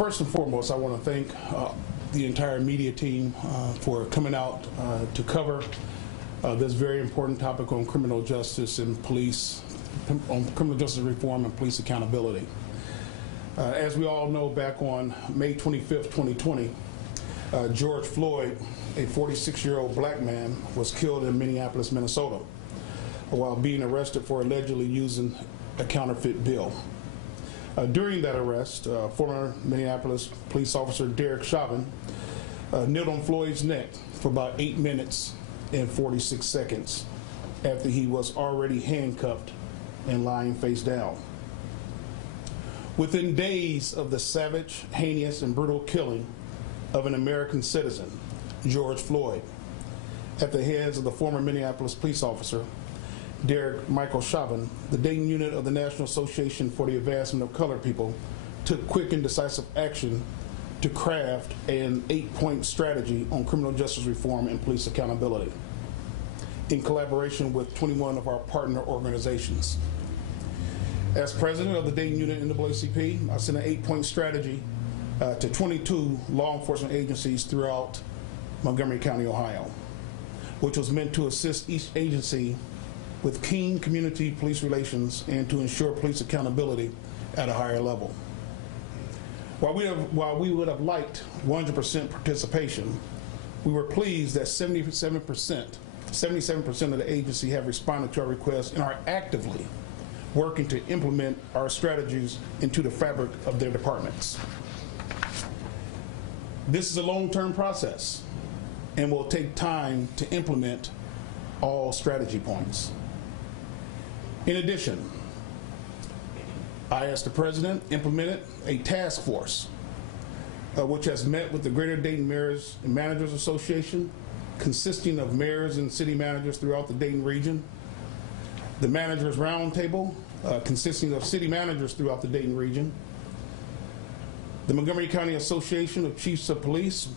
First and foremost, I want to thank the entire media team for coming out to cover this very important topic on criminal justice and police, on criminal justice reform and police accountability. As we all know, back on May 25th, 2020, George Floyd, a 46-year-old black man, was killed in Minneapolis, Minnesota, while being arrested for allegedly using a counterfeit bill. During that arrest, former Minneapolis police officer Derek Chauvin kneeled on Floyd's neck for about 8 minutes and 46 seconds after he was already handcuffed and lying face down. Within days of the savage, heinous, and brutal killing of an American citizen, George Floyd, at the hands of the former Minneapolis police officer Derek Michael Chauvin, the Dayton Unit of the National Association for the Advancement of Colored People took quick and decisive action to craft an 8-point strategy on criminal justice reform and police accountability in collaboration with 21 of our partner organizations. As president of the Dayton Unit NAACP, I sent an 8-point strategy to 22 law enforcement agencies throughout Montgomery County, Ohio, which was meant to assist each agency with keen community police relations and to ensure police accountability at a higher level. While we would have liked 100% participation, we were pleased that 77% of the agency have responded to our request and are actively working to implement our strategies into the fabric of their departments. This is a long-term process and will take time to implement all strategy points. In addition, I, as the president, implemented a task force which has met with the Greater Dayton Mayors and Managers Association, consisting of mayors and city managers throughout the Dayton region, the Managers Roundtable, consisting of city managers throughout the Dayton region, the Montgomery County Association of Chiefs of Police,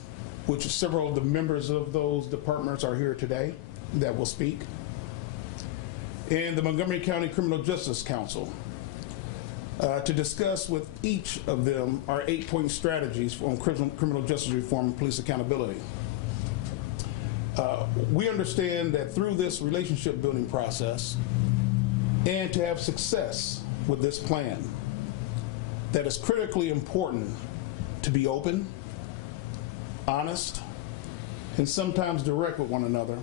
which several of the members of those departments are here today that will speak, and the Montgomery County Criminal Justice Council to discuss with each of them our 8-point strategies on criminal justice reform and police accountability. We understand that through this relationship building process and to have success with this plan, that it's critically important to be open, honest, and sometimes direct with one another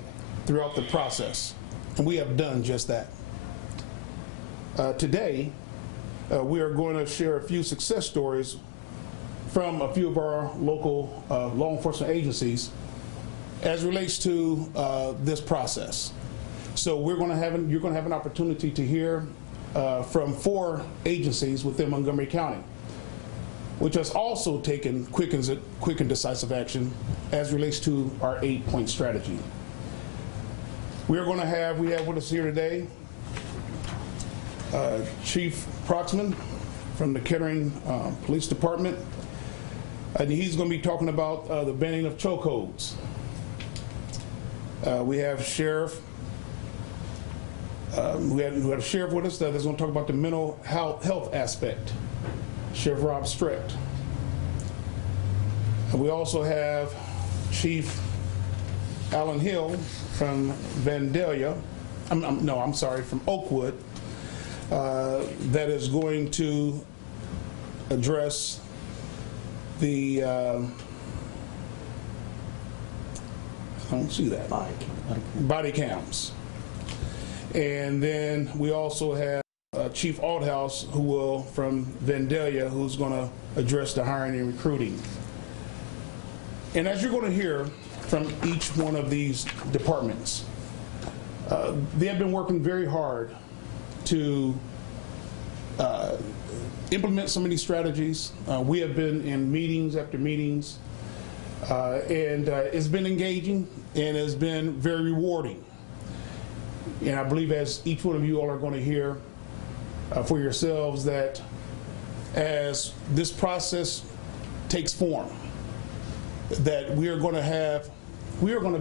throughout the process. And we have done just that. Today, we are going to share a few success stories from a few of our local law enforcement agencies as relates to this process. So you're going to have an opportunity to hear from 4 agencies within Montgomery County, which has also taken quick and decisive action as relates to our 8-point strategy. We have with us here today Chief Proxman from the Kettering Police Department, and he's going to be talking about the banning of chokeholds. We have Sheriff. We had a sheriff with us that is going to talk about the mental health aspect, Sheriff Rob Strecht. And we also have Chief Alan Hill from Vandalia, from Oakwood, that is going to address the, I don't see that, body cams. And then we also have Chief Althouse, from Vandalia, who's going to address the hiring and recruiting. And as you're going to hear from each one of these departments, they have been working very hard to implement some of these strategies. We have been in meetings after meetings, and it's been engaging and it's been very rewarding. And I believe, as each one of you all are going to hear for yourselves, that as this process takes form, that we are going to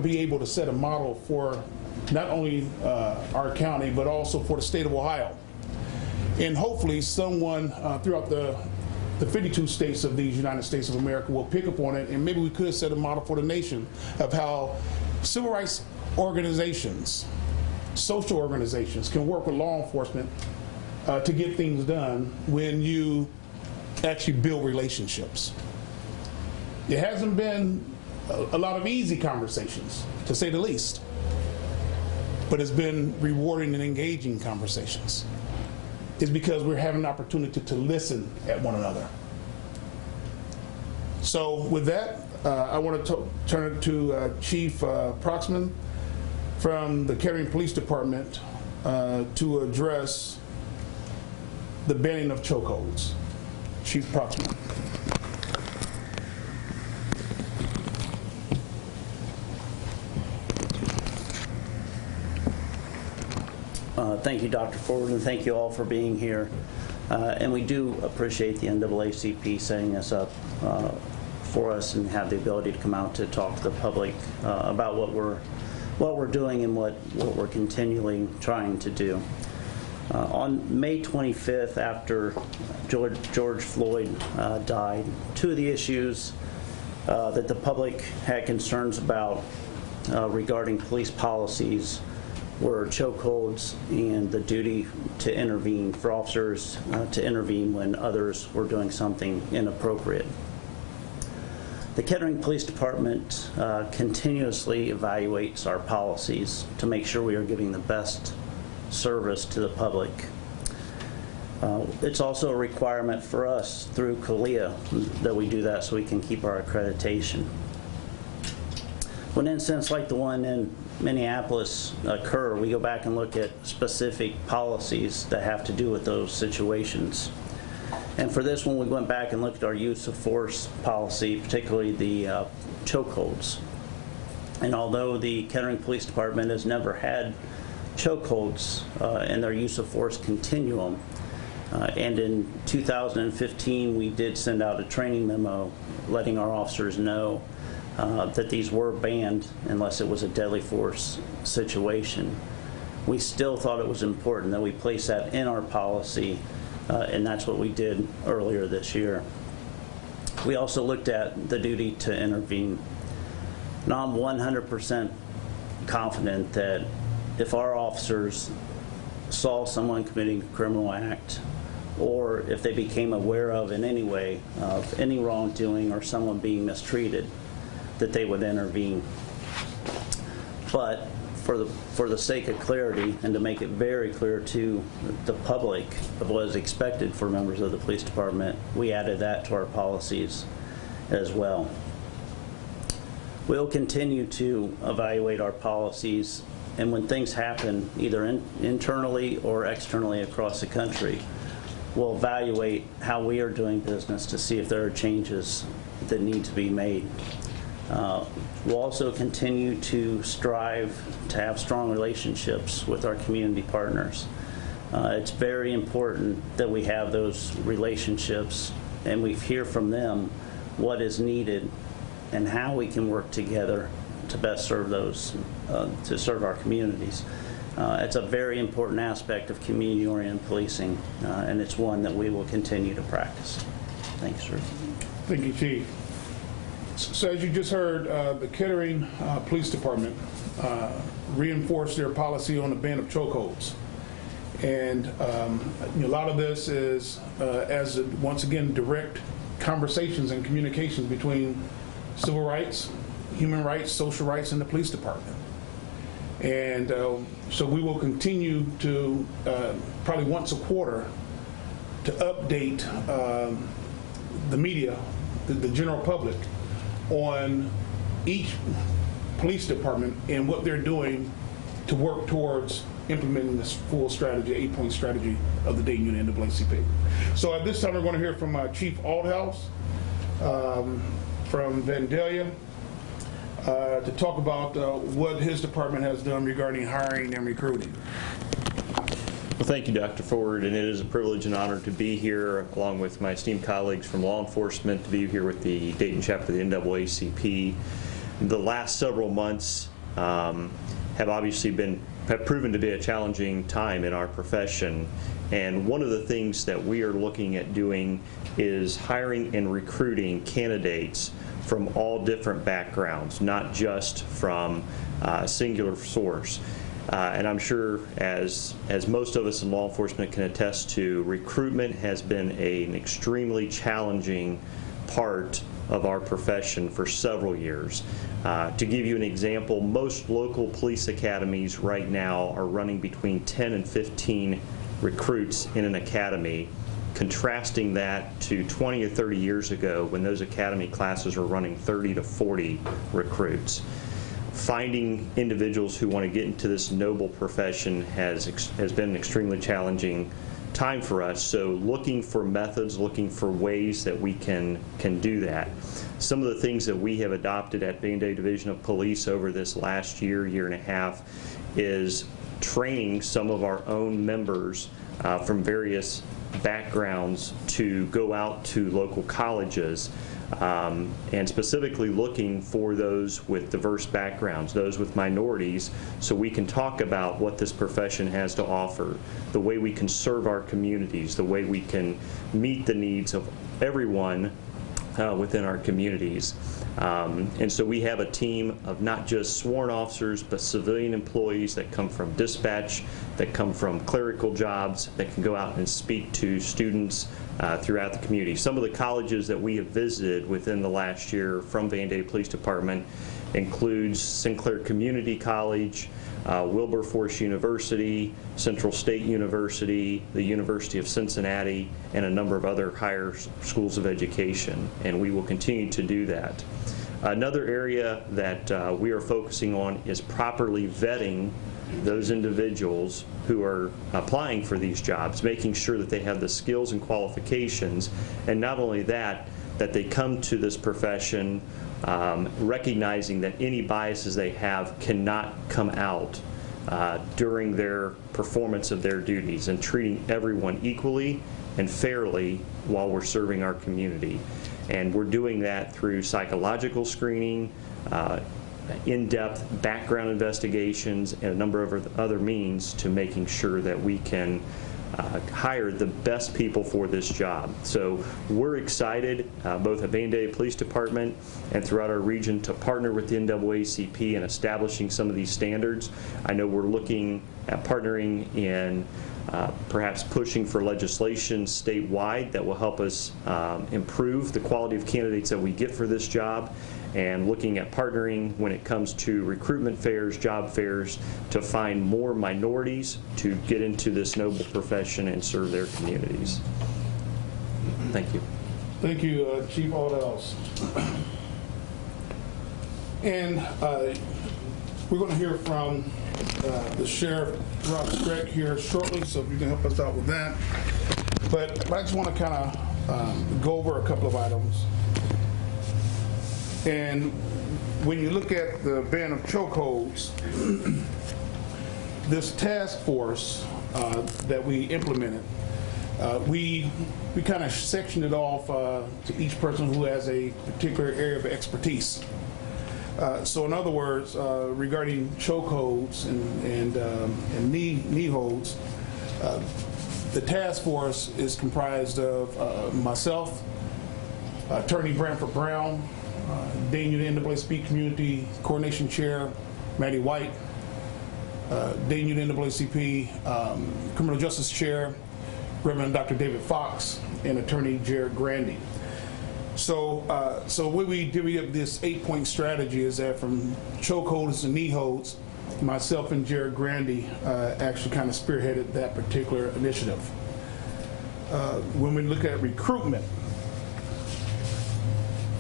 be able to set a model for not only our county, but also for the state of Ohio. And hopefully someone throughout the the 52 states of these United States of America will pick up on it, and maybe we could set a model for the nation of how civil rights organizations, social organizations can work with law enforcement to get things done when you actually build relationships. There hasn't been a lot of easy conversations, to say the least, but it's been rewarding and engaging conversations. It's because we're having an opportunity to listen at one another. So with that, I want to turn it to Chief Proxman from the Kettering Police Department to address the banning of chokeholds. Chief Proxman. Thank you, Dr. Ford, and thank you all for being here. And we do appreciate the NAACP setting this up for us and have the ability to come out to talk to the public about what we're doing and what we're continually trying to do. On May 25th, after George Floyd died, two of the issues that the public had concerns about regarding police policies were chokeholds and the duty to intervene for officers to intervene when others were doing something inappropriate. The Kettering Police Department continuously evaluates our policies to make sure we are giving the best service to the public. It's also a requirement for us through CALEA that we do that so we can keep our accreditation. When incidents like the one in Minneapolis occur, we go back and look at specific policies that have to do with those situations. And for this one, we went back and looked at our use of force policy, particularly the chokeholds. And although the Kettering Police Department has never had chokeholds in their use of force continuum, and in 2015 we did send out a training memo letting our officers know that these were banned unless it was a deadly force situation. We still thought it was important that we place that in our policy, and that's what we did earlier this year. We also looked at the duty to intervene. Now I'm 100% confident that if our officers saw someone committing a criminal act, or if they became aware of in any way of any wrongdoing or someone being mistreated, that they would intervene. But for the sake of clarity and to make it very clear to the public of what is expected for members of the police department, we added that to our policies as well. We'll continue to evaluate our policies, and when things happen either internally or externally across the country, we'll evaluate how we are doing business to see if there are changes that need to be made. We'll also continue to strive to have strong relationships with our community partners. It's very important that we have those relationships and we hear from them what is needed and how we can work together to best serve those, to serve our communities. It's a very important aspect of community-oriented policing, and it's one that we will continue to practice. Thanks, sir. Thank you, Chief. So as you just heard, the Kettering Police Department reinforced their policy on the ban of chokeholds. And a lot of this is, once again, direct conversations and communications between civil rights, human rights, social rights, and the police department. And so we will continue to, probably once a quarter, to update the media, the general public, on each police department and what they're doing to work towards implementing this full strategy, 8-point strategy of the Dayton Unit NAACP. So at this time, we're going to hear from Chief Althouse from Vandalia to talk about what his department has done regarding hiring and recruiting. Well, thank you, Dr. Ford, and it is a privilege and honor to be here along with my esteemed colleagues from law enforcement, to be here with the Dayton chapter of the NAACP. The last several months have obviously been have proven to be a challenging time in our profession. And one of the things that we are looking at doing is hiring and recruiting candidates from all different backgrounds, not just from a singular source. And I'm sure, as most of us in law enforcement can attest to, recruitment has been an extremely challenging part of our profession for several years. To give you an example, most local police academies right now are running between 10 and 15 recruits in an academy, contrasting that to 20 or 30 years ago when those academy classes were running 30 to 40 recruits. Finding individuals who want to get into this noble profession has been an extremely challenging time for us. So looking for methods, looking for ways that we can do that. Some of the things that we have adopted at Bay and Day Division of Police over this last year and a half is training some of our own members from various backgrounds to go out to local colleges, and specifically looking for those with diverse backgrounds, those with minorities, so we can talk about what this profession has to offer, the way we can serve our communities, the way we can meet the needs of everyone within our communities. And so we have a team of not just sworn officers, but civilian employees that come from dispatch, that come from clerical jobs, that can go out and speak to students throughout the community. Some of the colleges that we have visited within the last year from Bay and Day Police Department includes Sinclair Community College, Wilberforce University, Central State University, the University of Cincinnati, and a number of other higher schools of education, and we will continue to do that. Another area that we are focusing on is properly vetting those individuals who are applying for these jobs, making sure that they have the skills and qualifications, and not only that, that they come to this profession recognizing that any biases they have cannot come out during their performance of their duties, and treating everyone equally and fairly while we're serving our community. And we're doing that through psychological screening, in-depth background investigations, and a number of other means to making sure that we can hire the best people for this job. So we're excited, both at Bay and Day Police Department and throughout our region, to partner with the NAACP in establishing some of these standards. I know we're looking at partnering in perhaps pushing for legislation statewide that will help us improve the quality of candidates that we get for this job, and looking at partnering when it comes to recruitment fairs, job fairs, to find more minorities to get into this noble profession and serve their communities. Thank you. Thank you, Chief Aldels. And we're going to hear from the Sheriff, Rob Streck, here shortly, so if you can help us out with that. But I just want to kind of go over a couple of items. And when you look at the ban of chokeholds, this task force that we implemented, we kind of sectioned it off to each person who has a particular area of expertise. So in other words, regarding chokeholds and knee holds, the task force is comprised of myself, Attorney Branford Brown, Dayton Unit NAACP Community Coordination Chair Maddie White, Dayton Unit NAACP Criminal Justice Chair Reverend Dr. David Fox, and Attorney Jared Grandy. So what we divvy up this 8-point strategy is that from chokeholds to knee holds, myself and Jared Grandy actually kind of spearheaded that particular initiative. When we look at recruitment,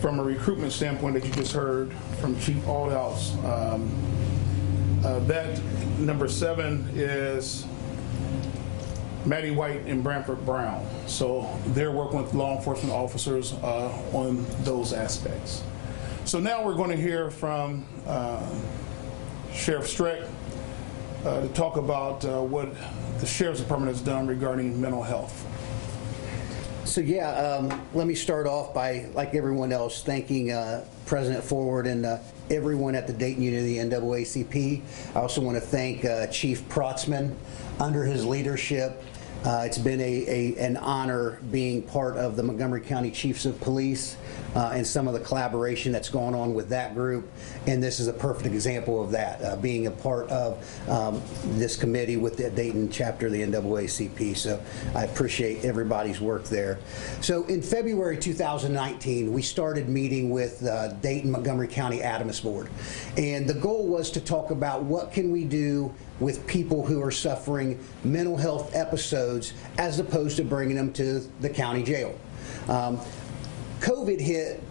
from a recruitment standpoint that you just heard from Chief Aldels, that number 7 is Maddie White and Branford Brown. So they're working with law enforcement officers on those aspects. So now we're going to hear from Sheriff Streck to talk about what the Sheriff's Department has done regarding mental health. So yeah, let me start off by, like everyone else, thanking President Forward and everyone at the Dayton Unit of the NAACP. I also want to thank Chief Protzman. Under his leadership, it's been an honor being part of the Montgomery County Chiefs of Police and some of the collaboration that's going on with that group. And this is a perfect example of that, being a part of this committee with the Dayton chapter of the NAACP. So I appreciate everybody's work there. So in February 2019, we started meeting with Dayton Montgomery County Adams Board. And the goal was to talk about what can we do with people who are suffering mental health episodes as opposed to bringing them to the county jail. COVID hit,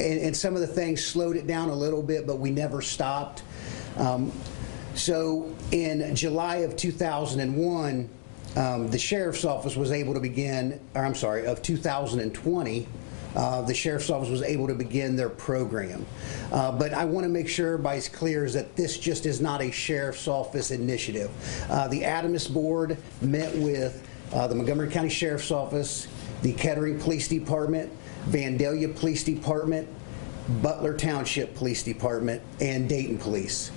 and some of the things slowed it down a little bit, but we never stopped. So in July of 2001, the Sheriff's Office was able to begin, or I'm sorry, of 2020, the Sheriff's Office was able to begin their program. But I want to make sure everybody's clear is that this just is not a Sheriff's Office initiative. The Adams Board met with the Montgomery County Sheriff's Office, the Kettering Police Department, Vandalia Police Department, Butler Township Police Department, and Dayton Police.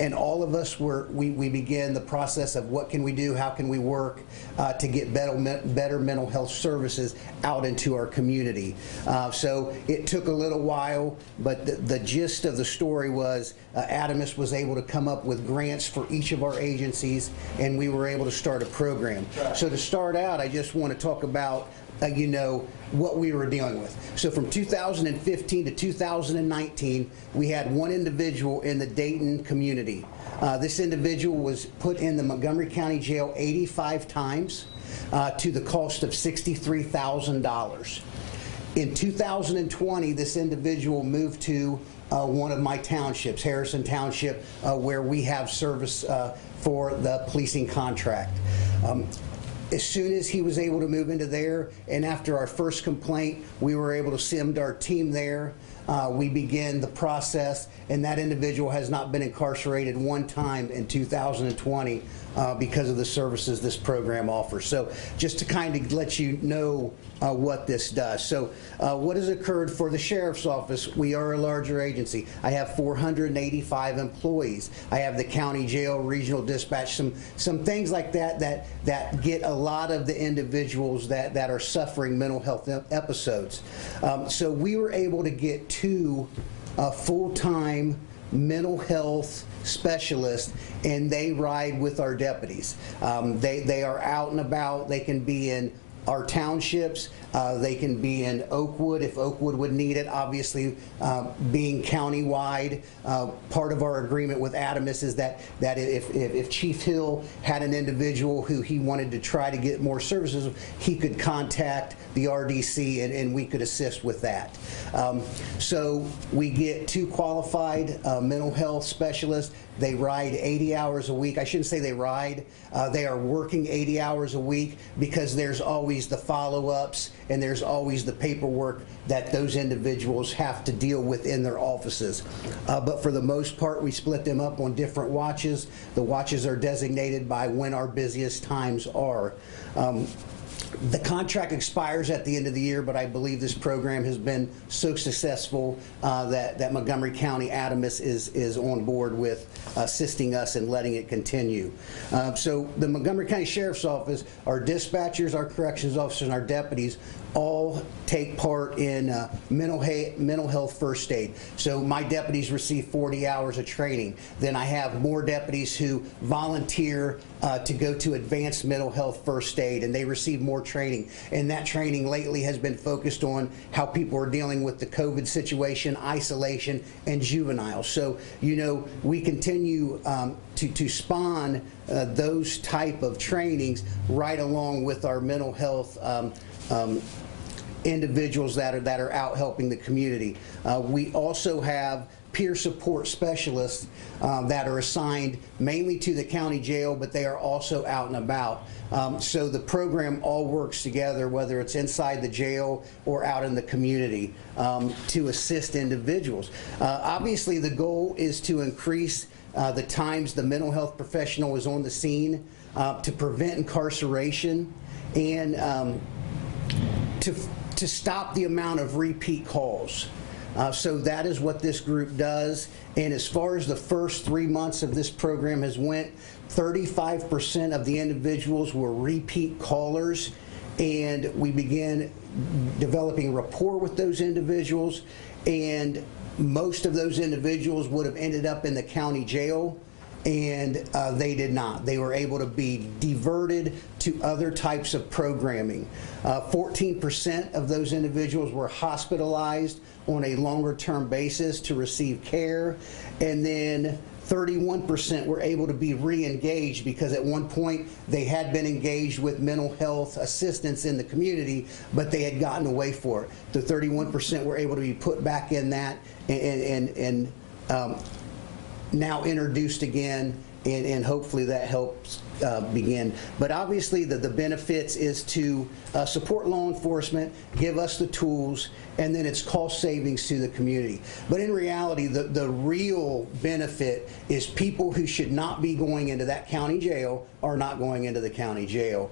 And all of us we began the process of what can we do, how can we work to get better mental health services out into our community. So it took a little while, but the gist of the story was Adams was able to come up with grants for each of our agencies, and we were able to start a program. So to start out, I just want to talk about what we were dealing with. So from 2015 to 2019, we had one individual in the Dayton community. This individual was put in the Montgomery County Jail 85 times to the cost of $63,000. In 2020, this individual moved to one of my townships, Harrison Township, where we have service for the policing contract. As soon as he was able to move into there, and after our first complaint, we were able to send our team there. We began the process, and that individual has not been incarcerated one time in 2020 because of the services this program offers. So just to kind of let you know what this does. So what has occurred for the Sheriff's Office? We are a larger agency. I have 485 employees. I have the county jail, regional dispatch, some things like that get a lot of the individuals that are suffering mental health episodes. So we were able to get 2 full-time mental health specialists, and they ride with our deputies. They are out and about. They can be in our townships. They can be in Oakwood if Oakwood would need it. Obviously, being countywide, part of our agreement with Adams is that if Chief Hill had an individual who he wanted to try to get more services, he could contact the RDC and we could assist with that. So we get 2 qualified mental health specialists. They ride 80 hours a week. I shouldn't say they ride. They are working 80 hours a week because there's always the follow-ups and there's always the paperwork that those individuals have to deal with in their offices. But for the most part, we split them up on different watches. The watches are designated by when our busiest times are. The contract expires at the end of the year, but I believe this program has been so successful that Montgomery County Adams is on board with assisting us and letting it continue. So the Montgomery County Sheriff's Office, our dispatchers, our corrections officers, and our deputies all take part in mental health first aid. So my deputies receive 40 hours of training. Then I have more deputies who volunteer to go to advanced mental health first aid, and they receive more training. And that training lately has been focused on how people are dealing with the COVID situation, isolation, and juveniles. So, we continue to spawn those type of trainings right along with our mental health individuals that are out helping the community. We also have peer support specialists that are assigned mainly to the county jail, but they are also out and about. So the program all works together, whether it's inside the jail or out in the community, to assist individuals. Obviously, the goal is to increase the times the mental health professional is on the scene to prevent incarceration and to stop the amount of repeat calls. So that is what this group does. And as far as the first 3 months of this program has went, 35% of the individuals were repeat callers, and we began developing rapport with those individuals, and most of those individuals would have ended up in the county jail, and they did not. They were able to be diverted to other types of programming. 14% of those individuals were hospitalized on a longer-term basis to receive care, and then 31% were able to be re-engaged because at one point they had been engaged with mental health assistance in the community, but they had gotten away for it. The 31% were able to be put back in that and now introduced again, and hopefully that helps begin. But obviously the benefits is to support law enforcement, give us the tools, and then it's cost savings to the community. But in reality, the real benefit is people who should not be going into that county jail are not going into the county jail.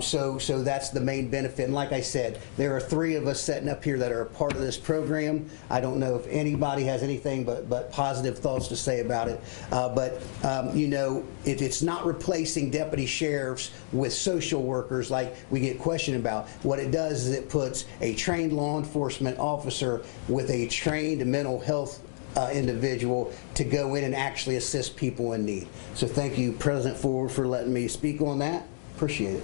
So that's the main benefit. And like I said, there are 3 of us sitting up here that are a part of this program. I don't know if anybody has anything but positive thoughts to say about it. You know, it's not replacing deputy sheriffs with social workers like we get questioned about. What it does is it puts a trained law enforcement officer with a trained mental health individual to go in and actually assist people in need. So thank you, President Ford, for letting me speak on that. Appreciate it.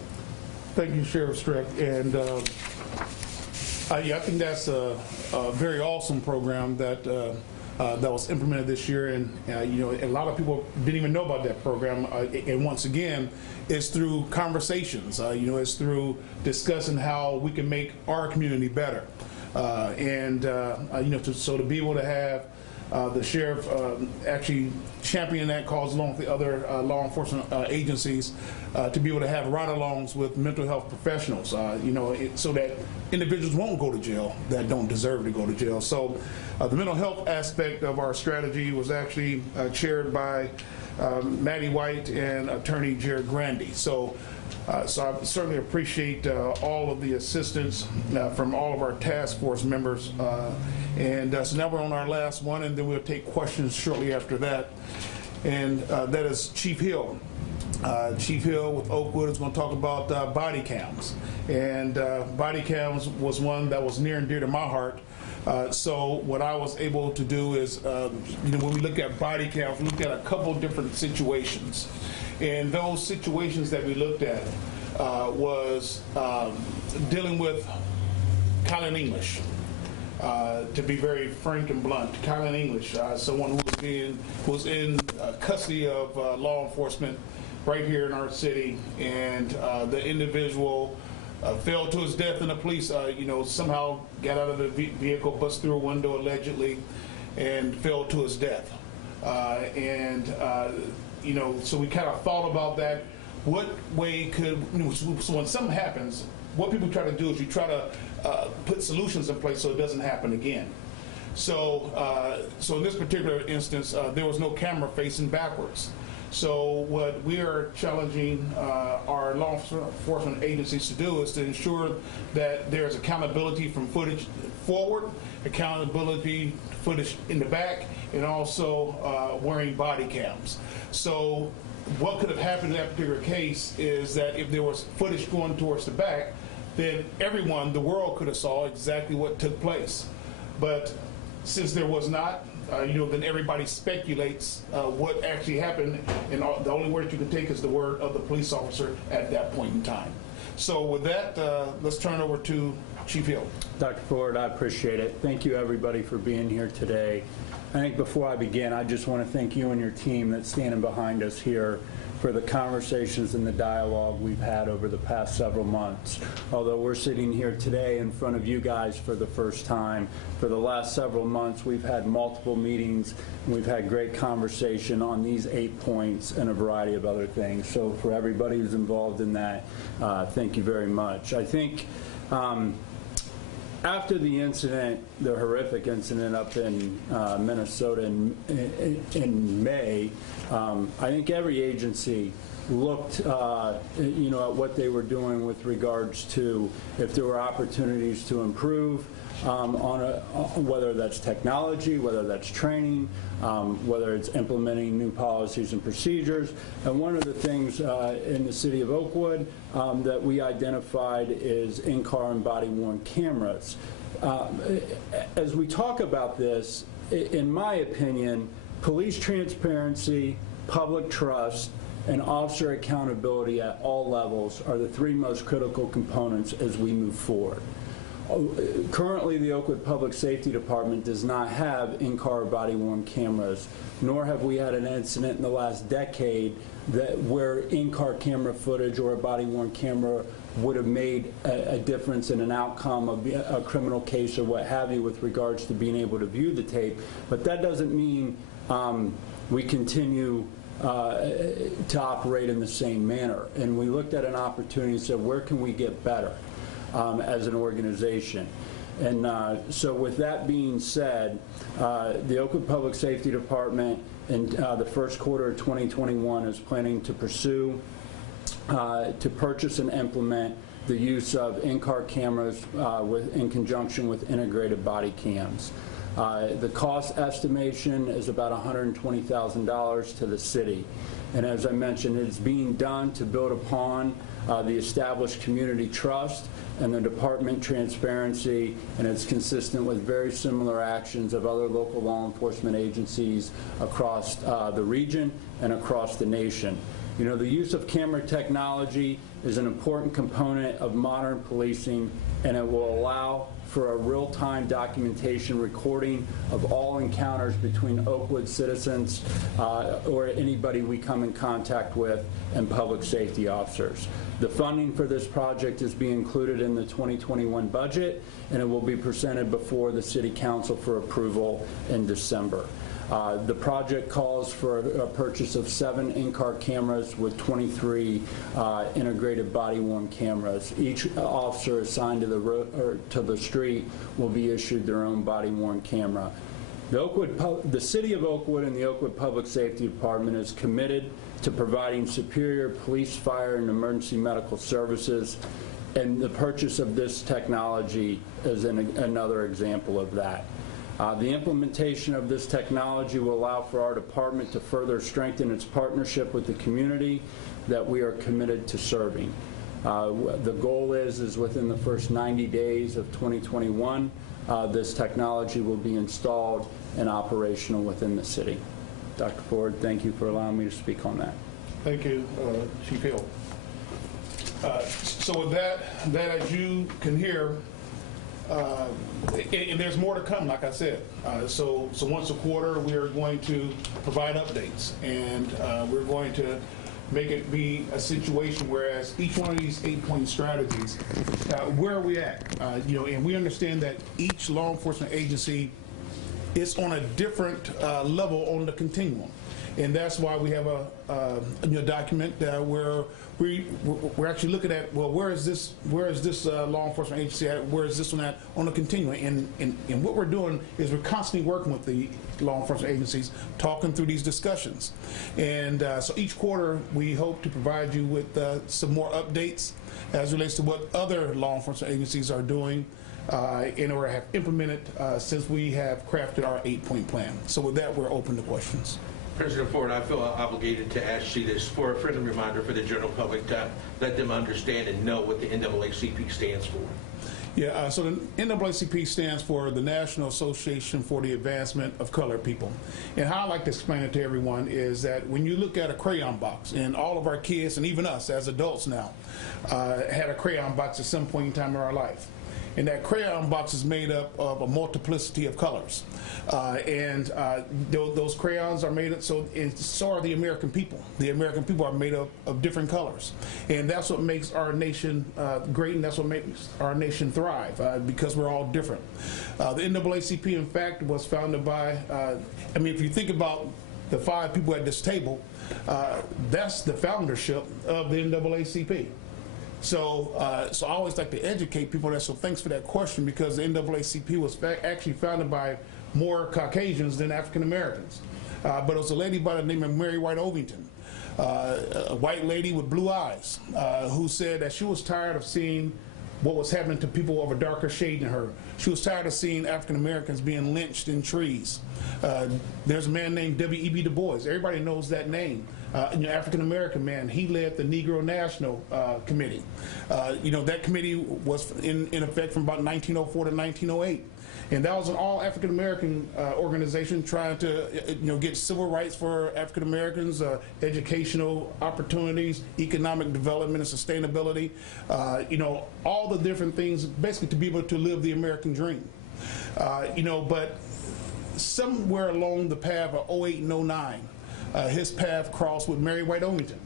Thank you, Sheriff Strick. And yeah, I think that's a very awesome program that was implemented this year, and you know, a lot of people didn't even know about that program. And once again, it's through conversations. You know, it's through discussing how we can make our community better. You know, so to be able to have the sheriff actually champion that cause along with the other law enforcement agencies to be able to have ride-alongs with mental health professionals, you know, so that individuals won't go to jail that don't deserve to go to jail. So the mental health aspect of our strategy was actually chaired by Maddie White and Attorney Jared Grandy. So I certainly appreciate all of the assistance from all of our task force members. So now we're on our last one, and then we'll take questions shortly after that. And that is Chief Hill. Chief Hill with Oakwood is going to talk about body cams. And body cams was one that was near and dear to my heart. So what I was able to do is, you know, when we look at body cams, we look at a couple different situations. And those situations that we looked at was dealing with Kylan English. To be very frank and blunt, Kylan English, someone who was in custody of law enforcement right here in our city, and the individual fell to his death in the police, you know, somehow got out of the vehicle, bust through a window allegedly, and fell to his death. You know, so we kind of thought about that. What way could, you know, so when something happens, what people try to do is you try to put solutions in place so it doesn't happen again. So, so in this particular instance, there was no camera facing backwards. So what we are challenging our law enforcement agencies to do is to ensure that there's accountability from footage forward, accountability footage in the back, and also wearing body cams. So what could have happened in that particular case is that if there was footage going towards the back, then everyone, the world, could have saw exactly what took place. But since there was not, you know, then everybody speculates what actually happened, and the only word you can take is the word of the police officer at that point in time. So with that, let's turn over to Chief Hill. Dr. Ford, I appreciate it. Thank you, everybody, for being here today. I think before I begin, I just want to thank you and your team that's standing behind us here for the conversations and the dialogue we've had over the past several months. Although we're sitting here today in front of you guys for the first time, for the last several months we've had multiple meetings, and we've had great conversation on these 8 points and a variety of other things. So for everybody who's involved in that, thank you very much. I think after the incident, the horrific incident up in Minnesota in May, I think every agency looked you know, at what they were doing with regards to if there were opportunities to improve whether that's technology, whether that's training, whether it's implementing new policies and procedures. And one of the things in the city of Oakwood that we identified is in-car and body-worn cameras. As we talk about this, in my opinion, police transparency, public trust, and officer accountability at all levels are the three most critical components as we move forward. Currently, the Oakwood Public Safety Department does not have in-car body-worn cameras, nor have we had an incident in the last decade where in-car camera footage or a body-worn camera would have made a difference in an outcome of a criminal case or what have you with regards to being able to view the tape. But that doesn't mean we continue to operate in the same manner. And we looked at an opportunity and said, where can we get better as an organization? And so with that being said, the Oakwood Public Safety Department in the first quarter of 2021 is planning to pursue to purchase and implement the use of in-car cameras in conjunction with integrated body cams. The cost estimation is about $120,000 to the city. And as I mentioned, it's being done to build upon the established community trust and the department transparency, and it's consistent with very similar actions of other local law enforcement agencies across the region and across the nation. You know, the use of camera technology is an important component of modern policing, and it will allow for a real-time documentation recording of all encounters between Oakwood citizens or anybody we come in contact with and public safety officers. The funding for this project is being included in the 2021 budget, and it will be presented before the City Council for approval in December. The project calls for a purchase of 7 in-car cameras with 23 integrated body-worn cameras. Each officer assigned to the street will be issued their own body-worn camera. The City of Oakwood and the Oakwood Public Safety Department is committed to providing superior police, fire, and emergency medical services, and the purchase of this technology is another example of that. The implementation of this technology will allow for our department to further strengthen its partnership with the community that we are committed to serving. The goal is within the first 90 days of 2021, this technology will be installed and operational within the city. Dr. Ford, thank you for allowing me to speak on that. Thank you, Chief Hill. So with that, as you can hear, and there's more to come, like I said. So once a quarter, we are going to provide updates, and we're going to make it be a situation whereas each one of these 8-point strategies, where are we at? You know, and we understand that each law enforcement agency is on a different level on the continuum. And that's why we have a document where we're actually looking at, well, where is this law enforcement agency at? Where is this one at on the continuum? And what we're doing is we're constantly working with the law enforcement agencies, talking through these discussions. And so each quarter, we hope to provide you with some more updates as relates to what other law enforcement agencies are doing or have implemented since we have crafted our 8-point plan. So with that, we're open to questions. President Ford, I feel obligated to ask you this for a friendly reminder for the general public to let them understand and know what the NAACP stands for. Yeah, so the NAACP stands for the National Association for the Advancement of Colored People. And how I like to explain it to everyone is that when you look at a crayon box, and all of our kids, and even us as adults now, had a crayon box at some point in time in our life. And that crayon box is made up of a multiplicity of colors. Those crayons are made up, so are the American people. The American people are made up of different colors. And that's what makes our nation great, and that's what makes our nation thrive, because we're all different. The NAACP, in fact, was founded by, I mean, if you think about the 5 people at this table, that's the foundership of the NAACP. So I always like to educate people that, so thanks for that question, because the NAACP was actually founded by more Caucasians than African Americans. But it was a lady by the name of Mary White Ovington a white lady with blue eyes who said that she was tired of seeing what was happening to people of a darker shade than her. She was tired of seeing African Americans being lynched in trees. There's a man named W.E.B. Du Bois. Everybody knows that name. African American man. He led the Negro National Committee. That committee was in effect from about 1904 to 1908. And that was an all African American organization trying to get civil rights for African Americans, educational opportunities, economic development and sustainability, all the different things, basically to be able to live the American dream. But somewhere along the path of 08 and 09, his path crossed with Mary White Ovington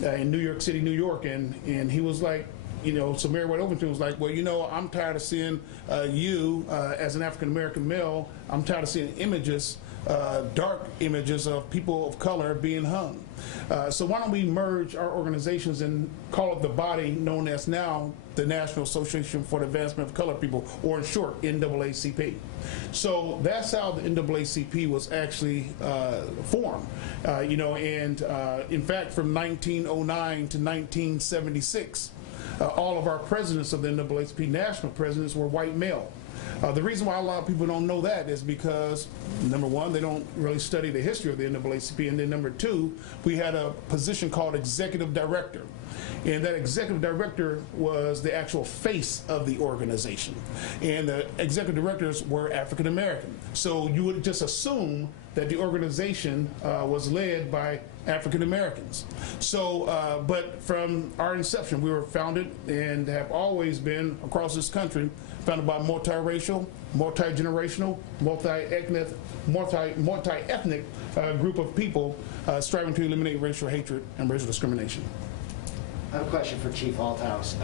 in New York City, New York, and he was like, so Mary White Ovington was like, well, I'm tired of seeing you as an African-American male. I'm tired of seeing images, dark images of people of color being hung. So why don't we merge our organizations and call it the body known as now the National Association for the Advancement of Colored People, or in short, NAACP. So that's how the NAACP was actually formed. And in fact, from 1909 to 1976, all of our presidents of the NAACP, national presidents, were white male. The reason why a lot of people don't know that is because, number one, they don't really study the history of the NAACP, and then number two, we had a position called executive director. And that executive director was the actual face of the organization. And the executive directors were African American. So you would just assume that the organization was led by African Americans. So, but from our inception, we were founded and have always been across this country, founded by multiracial, multi-generational, multi-ethnic group of people striving to eliminate racial hatred and racial discrimination. I have a question for Chief Althouse.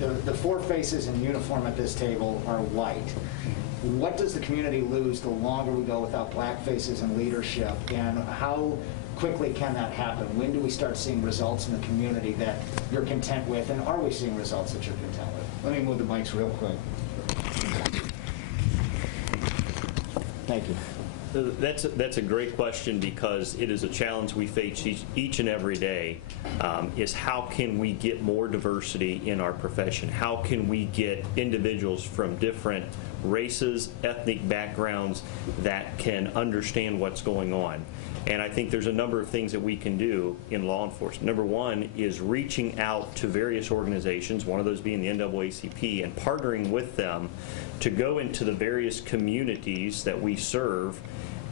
The four faces in uniform at this table are white. What does the community lose the longer we go without black faces in leadership, and how quickly can that happen? When do we start seeing results in the community that you're content with, and are we seeing results that you're content with? Let me move the mics real quick. Thank you. That's a great question, because it is a challenge we face each and every day, is how can we get more diversity in our profession? How can we get individuals from different races, ethnic backgrounds that can understand what's going on? And I think there's a number of things that we can do in law enforcement. Number one is reaching out to various organizations, one of those being the NAACP, and partnering with them to go into the various communities that we serve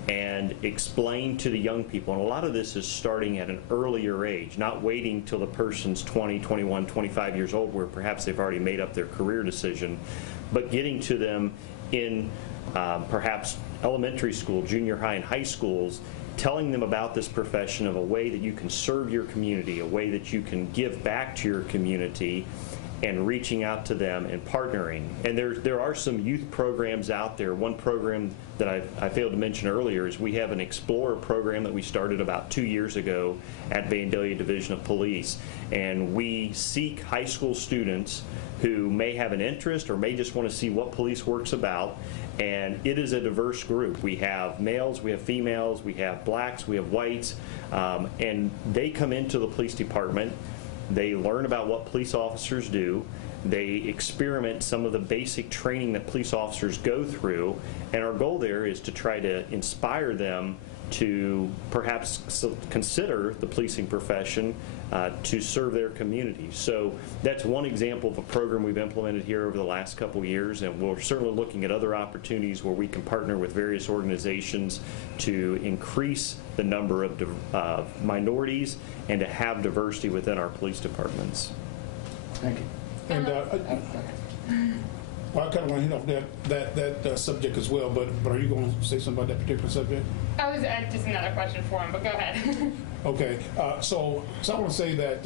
and explain to the young people. And a lot of this is starting at an earlier age, not waiting till the person's 20, 21, 25 years old, where perhaps they've already made up their career decision, but getting to them in perhaps elementary school, junior high, and high schools, telling them about this profession of a way that you can serve your community, a way that you can give back to your community, and reaching out to them and partnering. And there are some youth programs out there. One program that I failed to mention earlier is we have an Explorer program that we started about 2 years ago at Vandalia Division of Police. And we seek high school students who may have an interest or may just want to see what police work's about. And it is a diverse group. We have males, we have females, we have blacks, we have whites, and they come into the police department. They learn about what police officers do. They experiment some of the basic training that police officers go through, and our goal there is to try to inspire them to perhaps consider the policing profession to serve their community. So that's one example of a program we've implemented here over the last couple of years, and we're certainly looking at other opportunities where we can partner with various organizations to increase the number of minorities and to have diversity within our police departments. Thank you. And well, I kind of want to hit off that subject as well, but are you going to say something about that particular subject? I was just another question for him, but go ahead. Okay, so I want to say that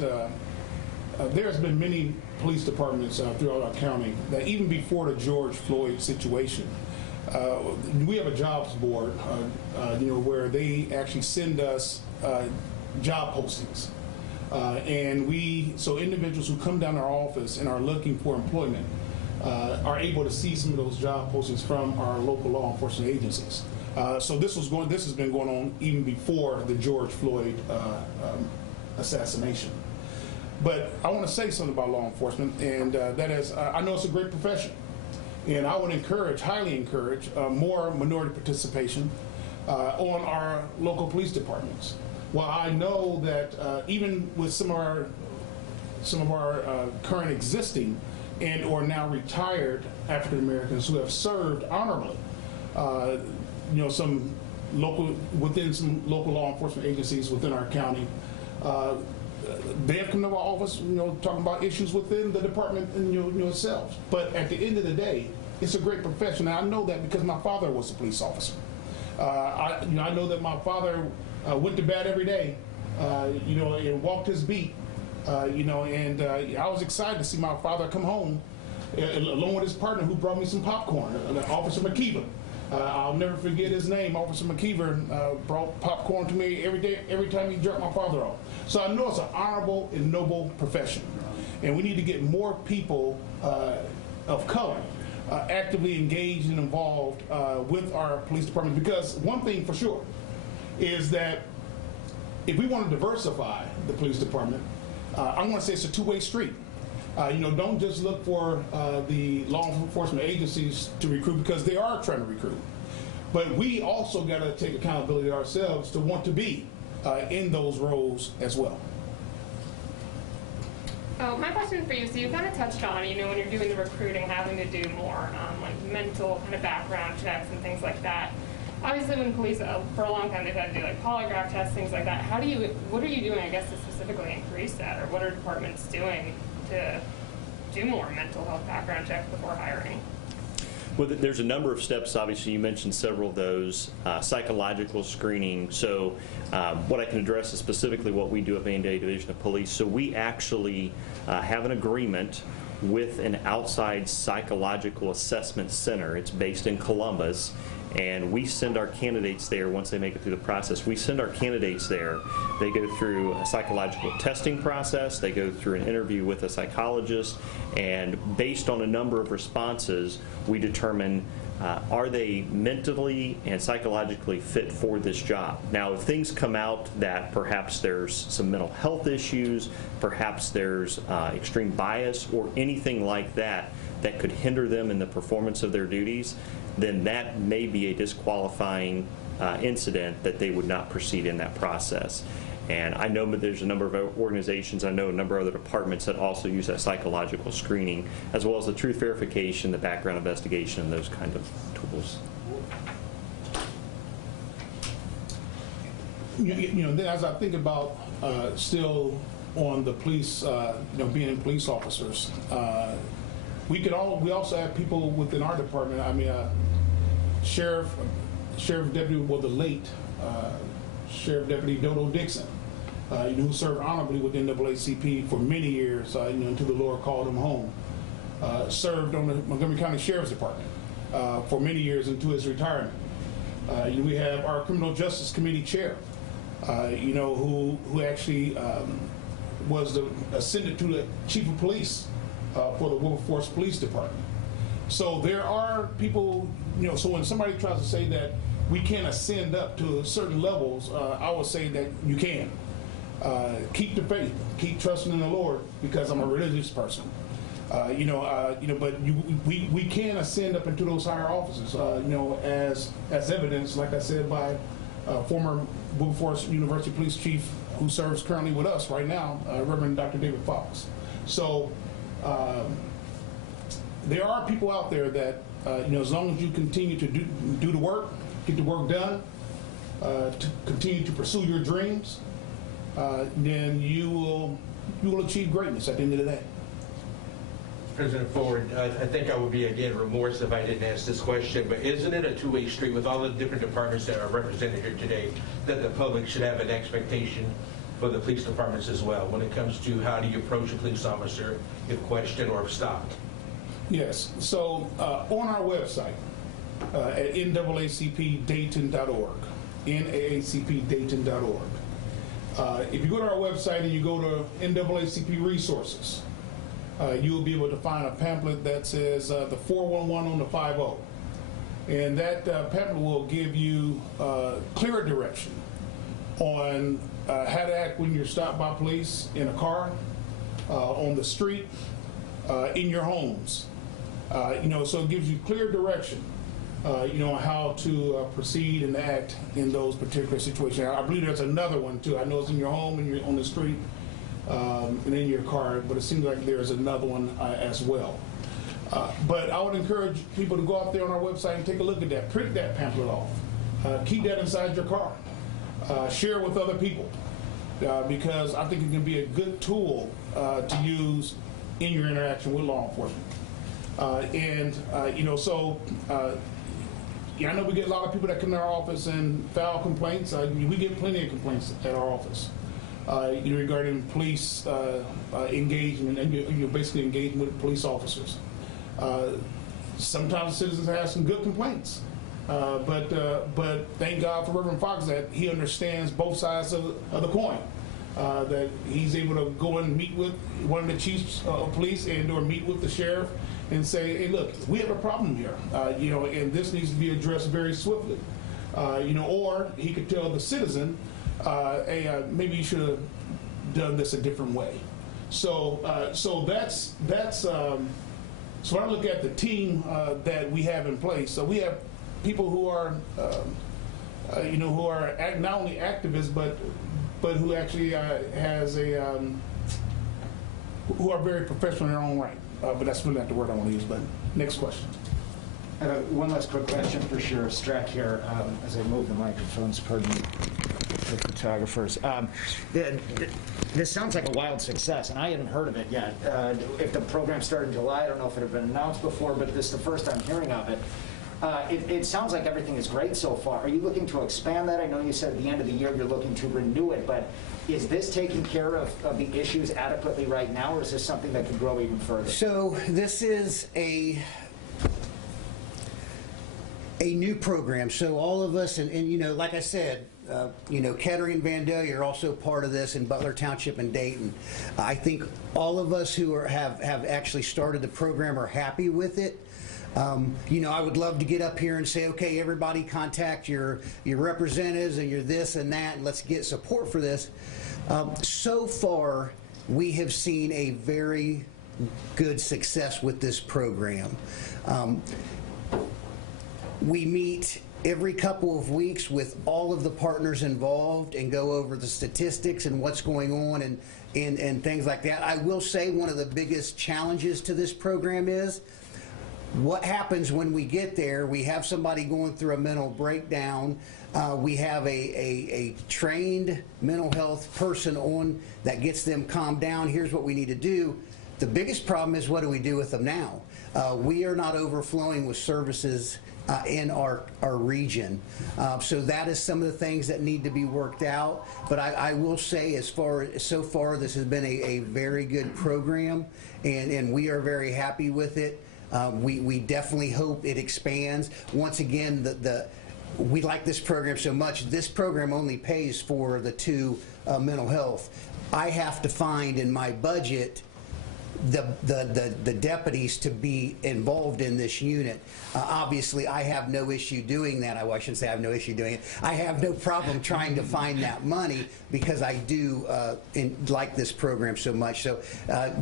there's been many police departments throughout our county that even before the George Floyd situation, we have a jobs board, where they actually send us job postings. And so individuals who come down our office and are looking for employment are able to see some of those job postings from our local law enforcement agencies. So this has been going on even before the George Floyd assassination. But I want to say something about law enforcement, and that is, I know it's a great profession, and I would highly encourage more minority participation on our local police departments. While I know that even with some of our current existing and or now retired African Americans who have served honorably, some local law enforcement agencies within our county, they have come to our office, talking about issues within the department itself. But at the end of the day, it's a great profession. And I know that because my father was a police officer. I know that my father went to bat every day, and walked his beat, and I was excited to see my father come home along with his partner who brought me some popcorn, Officer McKeever. I'll never forget his name. Officer McKeever brought popcorn to me every time he dropped my father off. So I know it's an honorable and noble profession, and we need to get more people of color actively engaged and involved with our police department, because one thing for sure is that if we want to diversify the police department, I want to say it's a two-way street. Don't just look for the law enforcement agencies to recruit, because they are trying to recruit. But we also got to take accountability ourselves to want to be in those roles as well. Oh, my question for you, so you kind of touched on, when you're doing the recruiting, having to do more like mental kind of background checks and things like that. Obviously, when police, for a long time, they've had to do like polygraph tests, things like that. What are you doing, I guess, to specifically increase that, or what are departments doing to do more mental health background checks before hiring? Well, there's a number of steps. Obviously, you mentioned several of those. Psychological screening. So what I can address is specifically what we do at Van Day Division of Police. So we actually have an agreement with an outside psychological assessment center. It's based in Columbus. And we send our candidates there once they make it through the process. We send our candidates there. They go through a psychological testing process. They go through an interview with a psychologist. And based on a number of responses, we determine are they mentally and psychologically fit for this job. Now, if things come out that perhaps there's some mental health issues, perhaps there's extreme bias or anything like that that could hinder them in the performance of their duties, then that may be a disqualifying incident that they would not proceed in that process. And I know there's a number of organizations, I know a number of other departments that also use that psychological screening, as well as the truth verification, the background investigation, and those kind of tools. As I think about still on the police, being police officers, we also have people within our department. I mean, Sheriff Deputy, well, the late Sheriff Deputy Dodo Dixon, who served honorably with NAACP for many years, until the Lord called him home. Served on the Montgomery County Sheriff's Department for many years into his retirement. We have our Criminal Justice Committee Chair, who actually was ascended to the Chief of Police for the Wilberforce Police Department. So there are people, so when somebody tries to say that we can't ascend up to certain levels, I would say that you can. Keep the faith, keep trusting in the Lord, because I'm a religious person. But we can ascend up into those higher offices, as evidenced, like I said, by former Wilberforce University Police Chief who serves currently with us right now, Reverend Dr. David Fox. So there are people out there that, as long as you continue to do the work, get the work done, to continue to pursue your dreams, then you will achieve greatness at the end of the day. President Ford, I think I would be, again, remorse if I didn't ask this question, but isn't it a two-way street with all the different departments that are represented here today, that the public should have an expectation for the police departments as well when it comes to how do you approach a police officer if questioned or if stopped? Yes. So on our website at naacpdayton.org, naacpdayton.org, if you go to our website and you go to NAACP resources, you will be able to find a pamphlet that says the 411 on the 50. And that pamphlet will give you clear direction on how to act when you're stopped by police in a car, on the street, in your homes. So it gives you clear direction, on how to proceed and act in those particular situations. I believe there's another one too. I know it's in your home and you're on the street and in your car, but it seems like there's another one as well. But I would encourage people to go out there on our website and take a look at that. Print that pamphlet off. Keep that inside your car. Share it with other people because I think it can be a good tool to use in your interaction with law enforcement. I know we get a lot of people that come to our office and file complaints. We get plenty of complaints at our office regarding police engagement and you're basically engaging with police officers. Sometimes citizens have some good complaints, but thank God for Reverend Fox that he understands both sides of the coin. That he's able to go and meet with one of the chiefs of police or meet with the sheriff and say, hey, look, we have a problem here, and this needs to be addressed very swiftly. Or he could tell the citizen, hey, maybe you should have done this a different way. So when I look at the team that we have in place, so we have people who are, who are not only activists, but who actually who are very professional in their own right. But that's really not the word I want to use. But next question. I have one last quick question for Sheriff Strack here as I move the microphones, pardon me, for photographers. This sounds like a wild success, and I hadn't heard of it yet. If the program started in July, I don't know if it had been announced before, but this is the first I'm hearing of it. It sounds like everything is great so far. Are you looking to expand that? I know you said at the end of the year you're looking to renew it, but is this taking care of the issues adequately right now, or is this something that could grow even further? So this is a new program. So all of us, and like I said, Kettering and Vandalia are also part of this, in Butler Township and Dayton. I think all of us who have actually started the program are happy with it. I would love to get up here and say, okay, everybody contact your representatives and your this and that, and let's get support for this. So far, we have seen a very good success with this program. We meet every couple of weeks with all of the partners involved and go over the statistics and what's going on and things like that. I will say one of the biggest challenges to this program is what happens when we get there. We have somebody going through a mental breakdown. We have a trained mental health person on that gets them calmed down. Here's what we need to do. The biggest problem is, what do we do with them now? We are not overflowing with services in our region. So that is some of the things that need to be worked out. But I will say, so far, this has been a very good program, and we are very happy with it. We definitely hope it expands. Once again, we like this program so much. This program only pays for the two mental health. I have to find in my budget the deputies to be involved in this unit. Obviously, I have no issue doing that. I shouldn't say I have no issue doing it. I have no problem trying to find that money because I do like this program so much. So,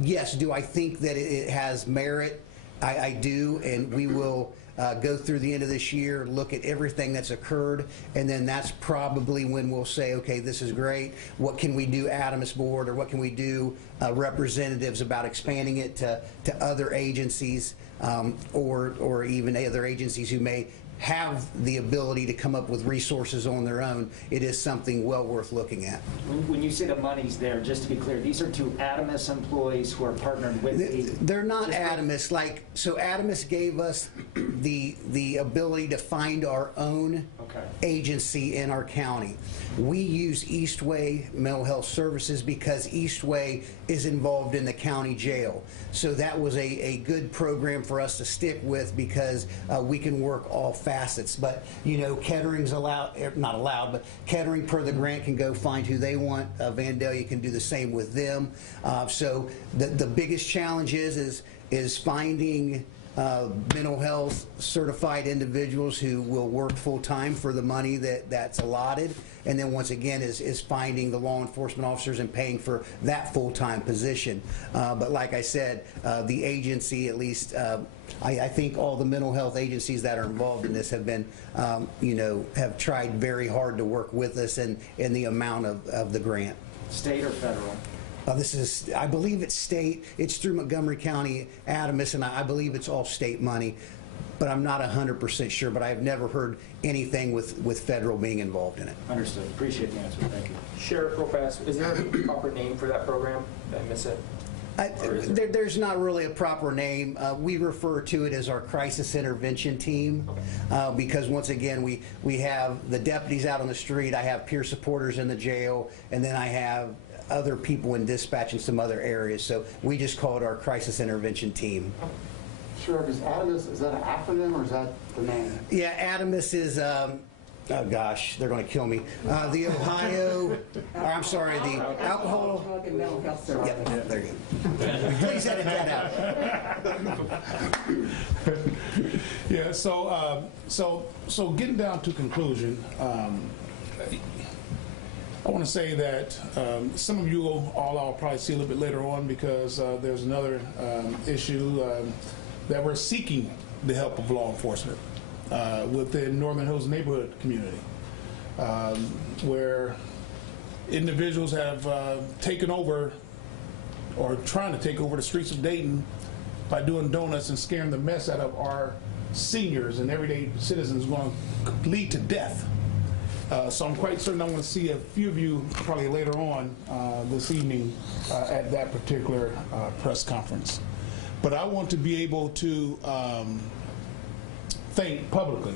yes, do I think that it has merit? I do, and we will go through the end of this year, look at everything that's occurred, and then that's probably when we'll say, okay, this is great. What can we do, Adams Board, or what can we do, representatives, about expanding it to other agencies or even other agencies who may have the ability to come up with resources on their own. It is something well worth looking at. When you say the money's there, just to be clear, these are two Adamus employees who are partnered with They're not Adamus. So Adamus gave us the ability to find our own agency in our county. We use Eastway Mental Health Services because Eastway is involved in the county jail. So that was a good program for us to stick with because we can work all facets. But, Kettering's not allowed, but Kettering per the grant can go find who they want. Vandalia can do the same with them. So the biggest challenge is finding mental health certified individuals who will work full-time for the money that's allotted, and then once again is finding the law enforcement officers and paying for that full-time position. But like I said, the agency, at least I think all the mental health agencies that are involved in this have been, have tried very hard to work with us in the amount of the grant. State or federal? This is, I believe it's state. It's through Montgomery County, Adamus, and I believe it's all state money, but I'm not 100% sure. But I've never heard anything with federal being involved in it. Understood. Appreciate the answer. Thank you. Sheriff, real fast, is there a proper name for that program? Did I miss it? There's not really a proper name. We refer to it as our crisis intervention team, because once again we have the deputies out on the street. I have peer supporters in the jail, and then I have other people in dispatch in some other areas. So we just call it our crisis intervention team. Sure. Is Adamus, is that an acronym or is that the name? Yeah, Adamus is, oh gosh, they're going to kill me. The Ohio, or I'm sorry, the Alcohol. Drug and Mental Health Service. Yeah, there you go. Please edit that out. Yeah, so getting down to conclusion, I want to say that some of you all I'll probably see a little bit later on, because there's another issue that we're seeking the help of law enforcement within Northern Hills neighborhood community, where individuals have taken over or trying to take over the streets of Dayton by doing donuts and scaring the mess out of our seniors and everyday citizens, going to lead to death. So I'm quite certain I'm going to see a few of you probably later on this evening at that particular press conference. But I want to be able to thank publicly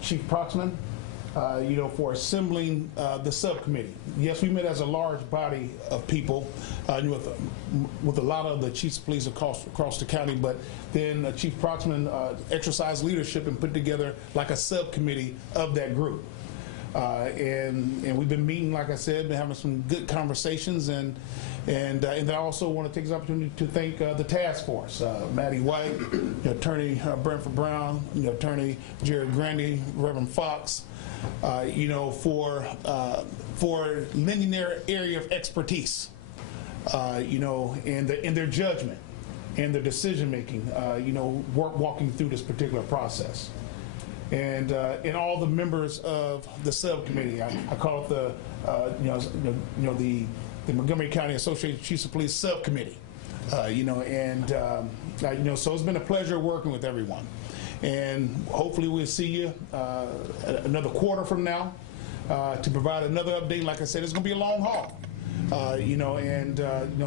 Chief Proxman, for assembling the subcommittee. Yes, we met as a large body of people with a lot of the chiefs of police across the county, but then Chief Proxman exercised leadership and put together like a subcommittee of that group. And we've been meeting, like I said, been having some good conversations, and I also want to take this opportunity to thank the task force, Maddie White, Attorney Brentford Brown, Attorney Jared Grandy, Reverend Fox, for lending their area of expertise, in their judgment and their decision making, walking through this particular process. And all the members of the subcommittee, I call it the Montgomery County Association of Chiefs of Police Subcommittee, so it's been a pleasure working with everyone. And hopefully we'll see you another quarter from now to provide another update. Like I said, it's going to be a long haul.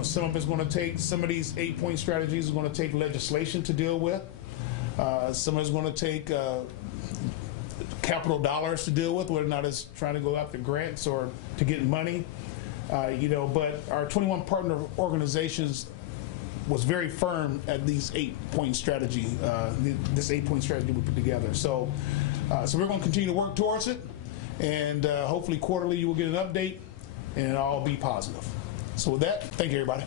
Some of it's going to take, some of these 8-point strategies is going to take legislation to deal with. Some of it's going to take capital dollars to deal with, whether or not it's trying to go after grants or to get money. But our 21 partner organizations was very firm at these 8-point strategy, this 8-point strategy we put together. So we're going to continue to work towards it, and hopefully quarterly you will get an update, and it'll all be positive. So with that, thank you, everybody.